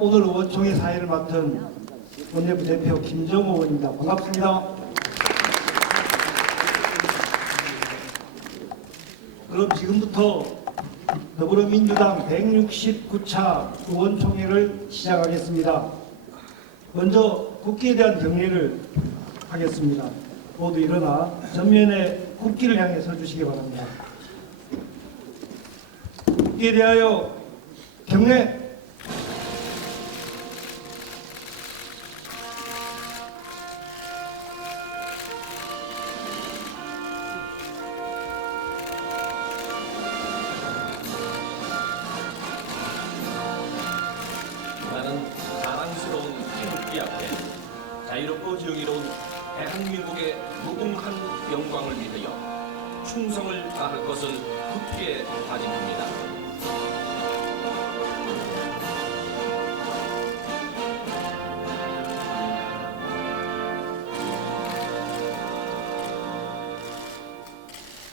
오늘 의원총회 사회를 맡은 원내부 대표 김정호 의원입니다. 반갑습니다. 그럼 지금부터 더불어민주당 169차 의원총회를 시작하겠습니다. 먼저 국기에 대한 경례를 하겠습니다. 모두 일어나 전면에 국기를 향해 서주시기 바랍니다. 국기에 대하여 경례. 나는 사랑스러운 태극기 앞에 자유롭고 정의로운 대한민국의 무궁한 영광을 위하여 충성을 다할 것을 굳게 다짐합니다.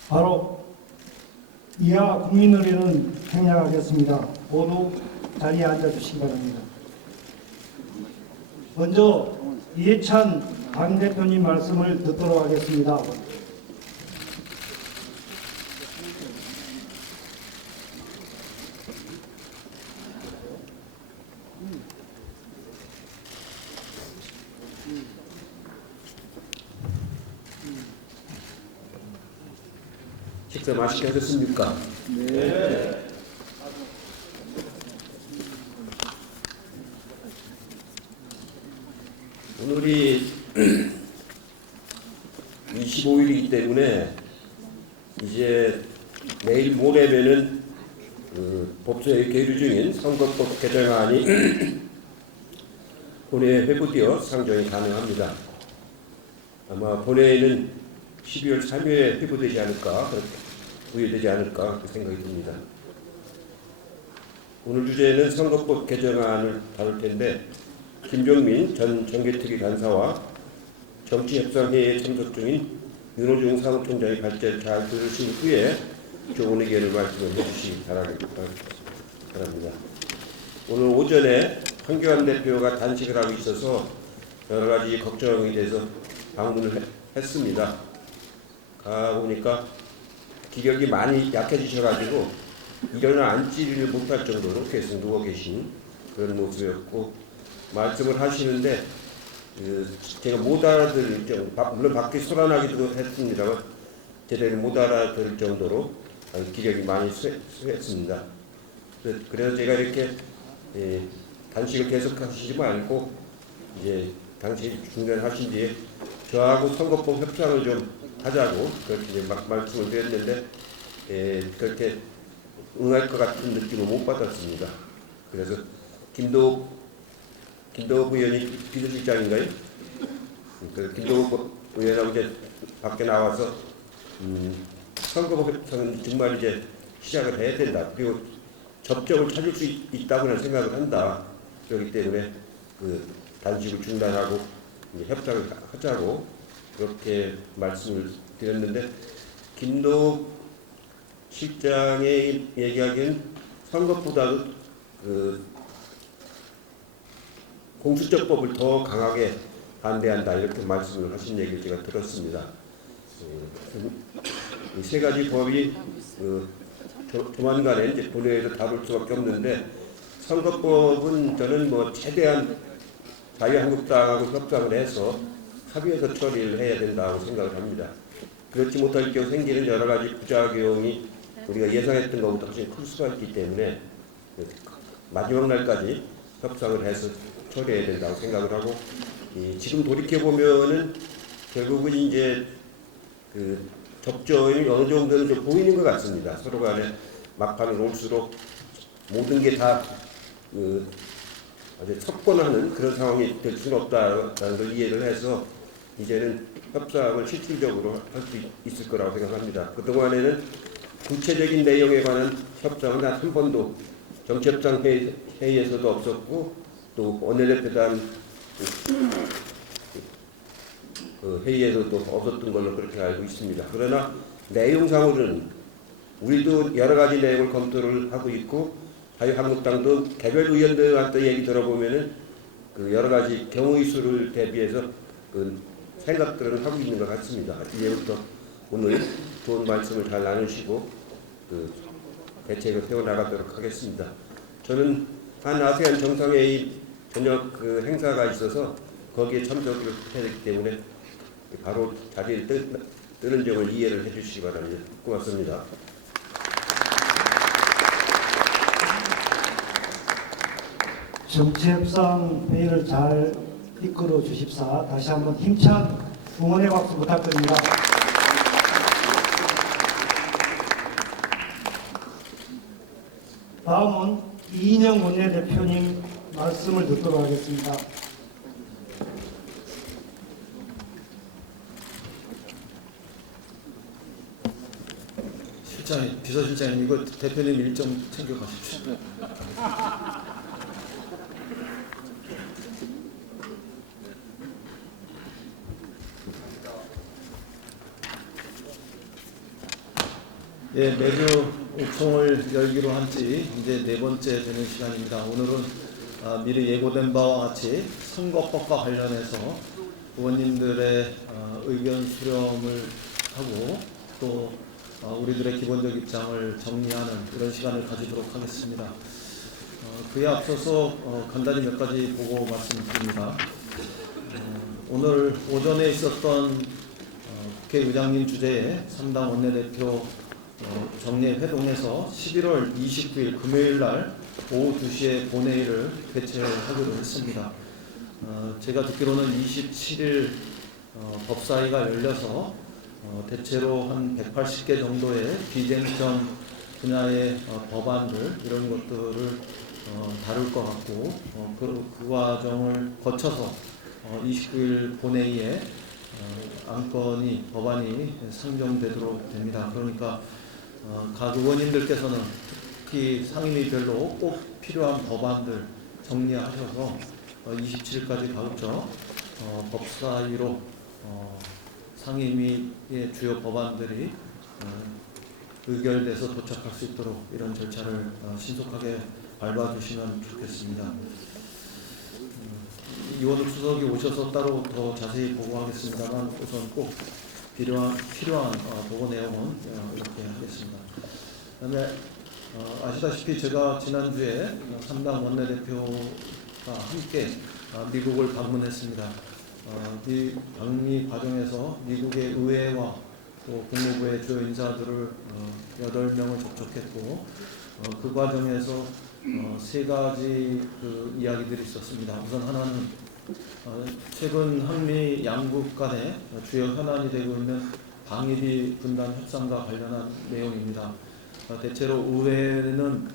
바로 이하 국민의례는 행하겠습니다. 모두 자리에 앉아주시기 바랍니다. 먼저 이해찬 당대표님 말씀을 듣도록 하겠습니다. 식사 맛있게 하셨습니까? 네. 오늘이 25일이기 때문에 이제 내일 모레면은 법조에 계류 중인 선거법 개정안이 본회에 회부되어 상정이 가능합니다. 아마 본회에는 12월 3일에 회부되지 않을까, 부여되지 않을까 그렇게 생각이 듭니다. 오늘 주제는 선거법 개정안을 다룰 텐데 김종민 전 정개특위 간사와 정치협상회의에 참석 중인 윤호중 사무총장의 발제를 잘 들으신 후에 좋은 의견을 말씀해 주시기 바랍니다. 오늘 오전에 황교안 대표가 단식을 하고 있어서 여러 가지 걱정이 돼서 방문을 했습니다. 가보니까 기력이 많이 약해지셔가지고 일어나 앉지를 못할 정도로 계속 누워 계신 그런 모습이었고 말씀을 하시는데 제가 못 알아들을 정도, 물론 밖에 소란하기도 했습니다만 제대로 못 알아들을 정도로 기력이 많이 쇠했습니다. 그래서 제가 이렇게 단식을 계속 하시지 말고 이제 단식 중단하신 뒤에 저하고 선거법 협상을 좀 하자고 그렇게 이제 말씀을 드렸는데 그렇게 응할 것 같은 느낌을 못 받았습니다. 그래서 김도읍 의원이 비서실장인가요? 그 김도읍 의원하고 이제 밖에 나와서 선거법 협상은 정말 이제 시작을 해야 된다. 그리고 접점을 찾을 수 있다고는 생각을 한다. 그렇기 때문에 그 단식을 중단하고 이제 협상을 하자고 그렇게 말씀을 드렸는데 김도읍 실장의 얘기하기엔 선거보다 공수처법을 더 강하게 반대한다 이렇게 말씀을 하신 얘기를 제가 들었습니다. 이 세 가지 법이 조만간에 이제 본회의에서 다룰 수밖에 없는데 선거법은 저는 뭐 최대한 자유한국당하고 협상을 해서 합의해서 처리를 해야 된다고 생각을 합니다. 그렇지 못할 경우 생기는 여러 가지 부작용이 우리가 예상했던 것보다 훨씬 클 수가 있기 때문에 마지막 날까지 협상을 해서 처리해야 된다고 생각을 하고 지금 돌이켜 보면은 결국은 이제 그 접점이 어느 정도는 좀 보이는 것 같습니다. 서로 간에 막판을 올수록 모든 게 다 아주 섭권하는 그런 상황이 될 수는 없다는 걸 이해를 해서 이제는 협상을 실질적으로 할 수 있을 거라고 생각합니다. 그동안에는 구체적인 내용에 관한 협상은 단 한 번도 정치협상 회의에서도 없었고 또 원내대표단 그 회의에서도 없었던 걸로 그렇게 알고 있습니다. 그러나 내용상으로는 우리도 여러 가지 내용을 검토를 하고 있고 자유한국당도 개별 의원들한테 얘기 들어보면은 그 여러 가지 경우의 수를 대비해서 그 생각들은 하고 있는 것 같습니다. 이제부터 오늘 좋은 말씀을 잘 나누시고 그 대책을 세워나가도록 하겠습니다. 저는 한 아세안 정상회의 저녁 그 행사가 있어서 거기에 참석을 해야 되기 때문에 바로 자리를 뜨는 점을 이해를 해주시기 바랍니다. 고맙습니다. 정치협상 회의를 잘 이끌어 주십사 다시 한번 힘찬 응원의 박수 부탁드립니다. 다음은 이인영 원내대표님 말씀을 듣도록 하겠습니다. 실장님, 비서실장님 이거 대표님 일정 챙겨가십시오. 예, 매주 옥총을 열기로 한 지 이제 네 번째 되는 시간입니다. 오늘은 미리 예고된 바와 같이 선거법과 관련해서 의원님들의 의견 수렴을 하고 또 우리들의 기본적 입장을 정리하는 이런 시간을 가지도록 하겠습니다. 그에 앞서서 간단히 몇 가지 보고 말씀드립니다. 오늘 오전에 있었던 국회의장님 주재의 3당 원내대표 정례 회동에서 11월 29일 금요일 날 오후 2시에 본회의를 개최하기로 했습니다. 제가 듣기로는 27일 법사위가 열려서 대체로 한 180개 정도의 비쟁점 분야의 법안들 이런 것들을 다룰 것 같고 그 과정을 거쳐서 29일 본회의에 법안이 상정되도록 됩니다. 그러니까 각 의원님들께서는 특히 상임위별로 꼭 필요한 법안들 정리하셔서 27일까지 가급적 법사위로 상임위의 주요 법안들이 의결돼서 도착할 수 있도록 이런 절차를 신속하게 밟아주시면 좋겠습니다. 이원욱 수석이 오셔서 따로 더 자세히 보고하겠습니다만 우선 꼭 필요한 보고 내용은 이렇게 하겠습니다. 그다음에 아시다시피 제가 지난주에 3당 원내대표가 함께 미국을 방문했습니다. 이 방미 과정에서 미국의 의회와 또 국무부의 주요 인사들을 8명을 접촉했고 그 과정에서 세 가지 그 이야기들이 있었습니다. 우선 하나는 최근 한미 양국 간에 주요 현안이 되고 있는 방위비 분담 협상과 관련한 내용입니다. 대체로 의회는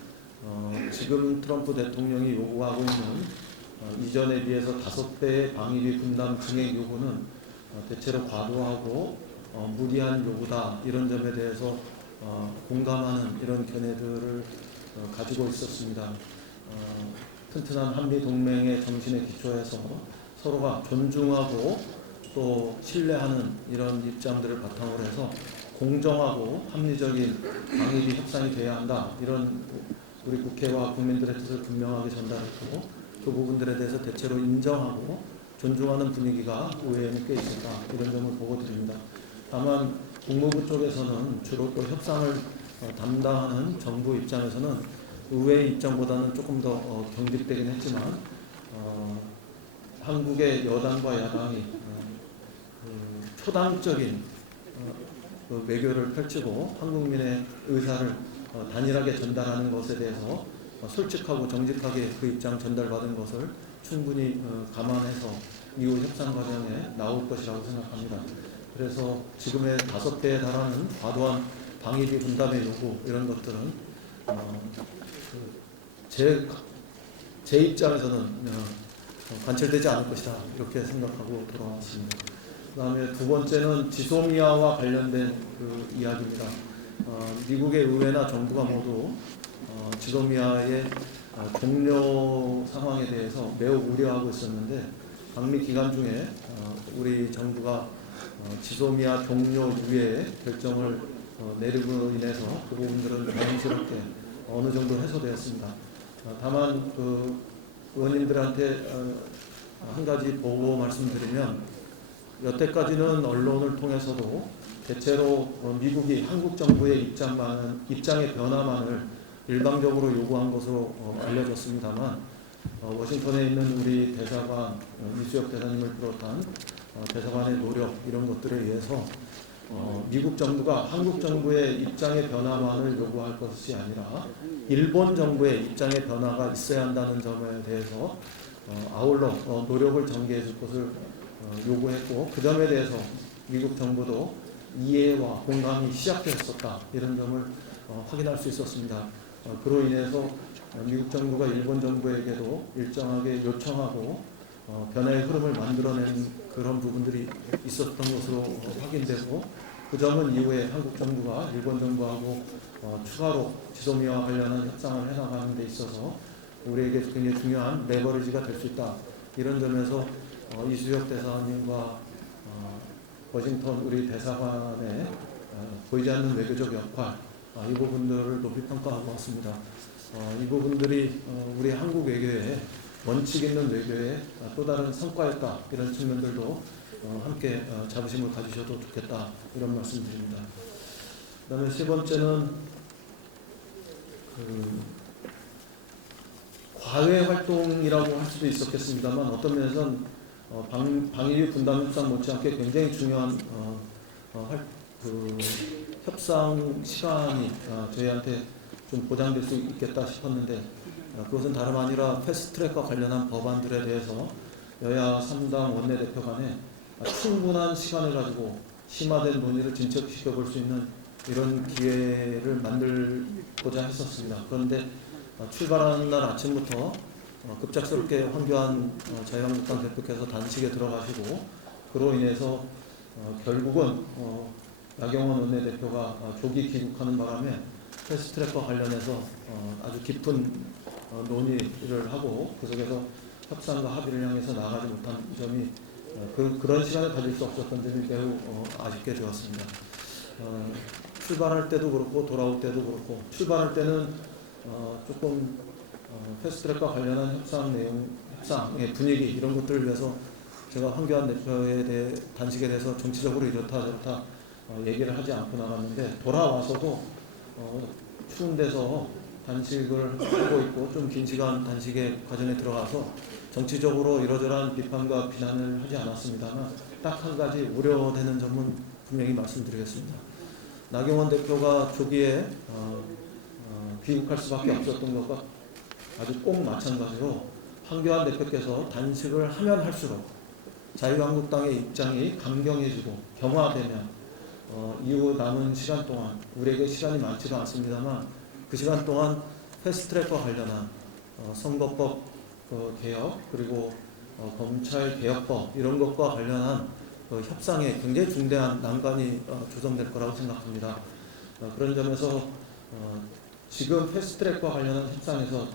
지금 트럼프 대통령이 요구하고 있는 이전에 비해서 5배의 방위비 분담 증액 요구는 대체로 과도하고 무리한 요구다 이런 점에 대해서 공감하는 이런 견해들을 가지고 있었습니다. 튼튼한 한미 동맹의 정신에 기초해서 서로가 존중하고 또 신뢰하는 이런 입장들을 바탕으로 해서 공정하고 합리적인 방위비 협상이 돼야 한다. 이런 우리 국회와 국민들의 뜻을 분명하게 전달했고 그 부분들에 대해서 대체로 인정하고 존중하는 분위기가 의회에는 꽤 있었다. 이런 점을 보고 드립니다. 다만 국무부 쪽에서는 주로 또 협상을 담당하는 정부 입장에서는 의회 입장보다는 조금 더 경직되긴 했지만 한국의 여당과 야당이 초당적인 그 외교를 펼치고 한국민의 의사를 단일하게 전달하는 것에 대해서 솔직하고 정직하게 그 입장 전달받은 것을 충분히 감안해서 이후 협상 과정에 나올 것이라고 생각합니다. 그래서 지금의 5배에 달하는 과도한 방위비 분담의 요구 이런 것들은 제 입장에서는 관철되지 않을 것이다 이렇게 생각하고 돌아왔습니다. 그 다음에 두 번째는 지소미아와 관련된 그 이야기입니다. 미국의 의회나 정부가 모두 지소미아의 종료 상황에 대해서 매우 우려하고 있었는데 방미 기간 중에 우리 정부가 지소미아 종료 이후에 결정을 내림으로 인해서 그 부분들은 다행스럽게 어느 정도 해소되었습니다. 다만 의원님들한테 한 가지 보고 말씀드리면, 여태까지는 언론을 통해서도 대체로 미국이 한국 정부의 입장의 변화만을 일방적으로 요구한 것으로 알려졌습니다만, 워싱턴에 있는 우리 대사관, 이수혁 대사님을 비롯한 대사관의 노력, 이런 것들에 의해서 미국 정부가 한국 정부의 입장의 변화만을 요구할 것이 아니라 일본 정부의 입장의 변화가 있어야 한다는 점에 대해서 아울러 노력을 전개해 줄 것을 요구했고, 그 점에 대해서 미국 정부도 이해와 공감이 시작되었었다, 이런 점을 확인할 수 있었습니다. 그로 인해서 미국 정부가 일본 정부에게도 일정하게 요청하고 변화의 흐름을 만들어낸 그런 부분들이 있었던 것으로 확인되고, 그 점은 이후에 한국 정부가 일본 정부하고 추가로 지소미아와 관련한 협상을 해나가는 데 있어서 우리에게 굉장히 중요한 레버리지가 될 수 있다, 이런 점에서 이수혁 대사님과 워싱턴 우리 대사관의 보이지 않는 외교적 역할, 이 부분들을 높이 평가하고 왔습니다. 이 부분들이 우리 한국 외교의 원칙 있는 외교의 또 다른 성과였다, 이런 측면들도 함께 자부심을 가지셔도 좋겠다, 이런 말씀드립니다. 그 다음에 세 번째는 과외 활동이라고 할 수도 있었겠습니다만, 어떤 면에서는 방위비 분담 협상 못지않게 굉장히 중요한 협상 시간이 저희한테 좀 보장될 수 있겠다 싶었는데, 그것은 다름 아니라 패스트트랙과 관련한 법안들에 대해서 여야 3당 원내대표 간에 충분한 시간을 가지고 심화된 논의를 진척시켜 볼 수 있는 이런 기회를 만들고자 했었습니다. 그런데 출발하는 날 아침부터 급작스럽게 황교안 자유한국당 대표께서 단식에 들어가시고, 그로 인해서 결국은 나경원 원내대표가 조기 귀국하는 바람에 패스트트랙과 관련해서 아주 깊은 논의를 하고, 그 속에서 협상과 합의를 향해서 나가지 못한 점이, 그런 시간을 가질 수 없었던 점이 매우 아쉽게 되었습니다. 출발할 때도 그렇고 돌아올 때도 그렇고, 출발할 때는 조금 패스트트랙과 관련한 협상의 분위기, 이런 것들을 위해서 제가 황교안 대표에 대해 단식에 대해서 정치적으로 이렇다 저렇다 얘기를 하지 않고 나갔는데, 돌아와서도 추운 데서 단식을 하고 있고 좀 긴 시간 단식의 과정에 들어가서 정치적으로 이러저러한 비판과 비난을 하지 않았습니다만, 딱 한 가지 우려되는 점은 분명히 말씀드리겠습니다. 나경원 대표가 조기에 귀국할 수밖에 없었던 것과 아주 꼭 마찬가지로, 황교안 대표께서 단식을 하면 할수록 자유한국당의 입장이 강경해지고 경화되면 이후 남은 시간 동안, 우리에게 시간이 많지가 않습니다만, 그 시간 동안 패스트트랙과 관련한 선거법 개혁, 그리고 검찰 개혁법, 이런 것과 관련한 협상에 굉장히 중대한 난관이 조성될 거라고 생각합니다. 그런 점에서 지금 패스트트랙과 관련한 협상에서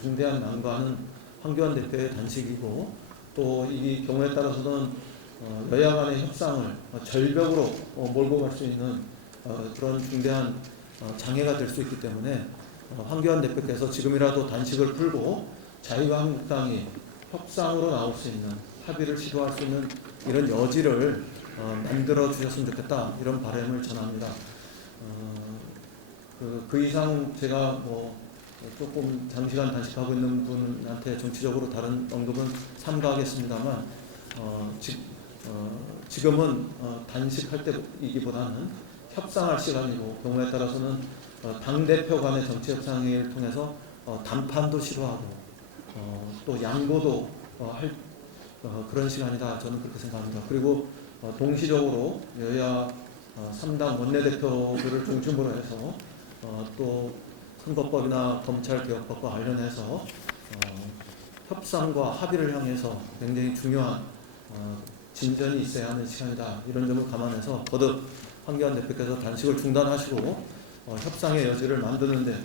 중대한 난관은 황교안 대표의 단식이고, 또 이 경우에 따라서는 여야 간의 협상을 절벽으로 몰고 갈 수 있는 그런 중대한 장애가 될 수 있기 때문에, 황교안 대표께서 지금이라도 단식을 풀고 자유한국당이 협상으로 나올 수 있는, 합의를 시도할 수 있는 이런 여지를 만들어 주셨으면 좋겠다, 이런 바람을 전합니다. 그 이상 제가 조금 장시간 단식하고 있는 분한테 정치적으로 다른 언급은 삼가하겠습니다만, 지금은 단식할 때이기보다는 협상할 시간이고, 경우에 따라서는 당대표 간의 정치협상회의를 통해서 담판도 시도하고 또 양보도 할 그런 시간이다, 저는 그렇게 생각합니다. 그리고 동시적으로 여야 3당 원내대표들을 중심으로 해서 또 선거법이나 검찰개혁법과 관련해서 협상과 합의를 향해서 굉장히 중요한 진전이 있어야 하는 시간이다, 이런 점을 감안해서 거듭 황교안 대표께서 단식을 중단하시고 협상의 여지를 만드는데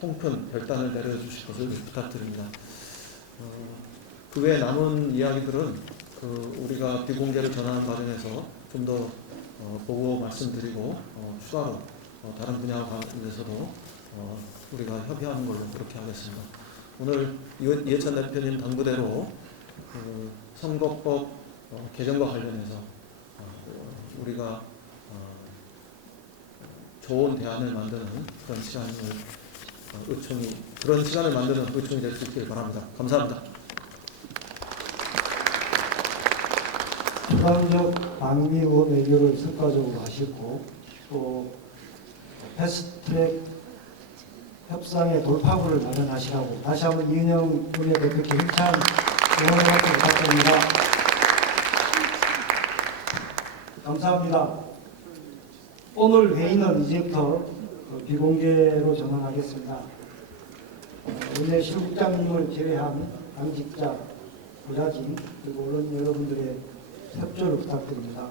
통큰 결단을 내려주실 것을 부탁드립니다. 그 외에 남은 이야기들은 우리가 비공개를 전하는 과정에서 좀 더 보고 말씀드리고 추가로 다른 분야와 관련해서도 우리가 협의하는 걸로 그렇게 하겠습니다. 오늘 이해찬 대표님 당부대로 선거법 개정과 관련해서 우리가 좋은 대안을 만드는 그런 시간을 만드는 요청이 될 수 있길 바랍니다. 감사합니다. 추가적 방미 의원 외교를 성과적으로 하시고 또 패스트트랙 협상의 돌파구를 마련하시라고 다시 한번 이은영 원내대표께 힘찬 응원의 박수 부탁드립니다. 감사합니다. 오늘 회의는 이제부터 비공개로 전환하겠습니다. 원내 실국장님을 제외한 당직자, 부자진 그리고 언론 여러분들의 협조를 부탁드립니다.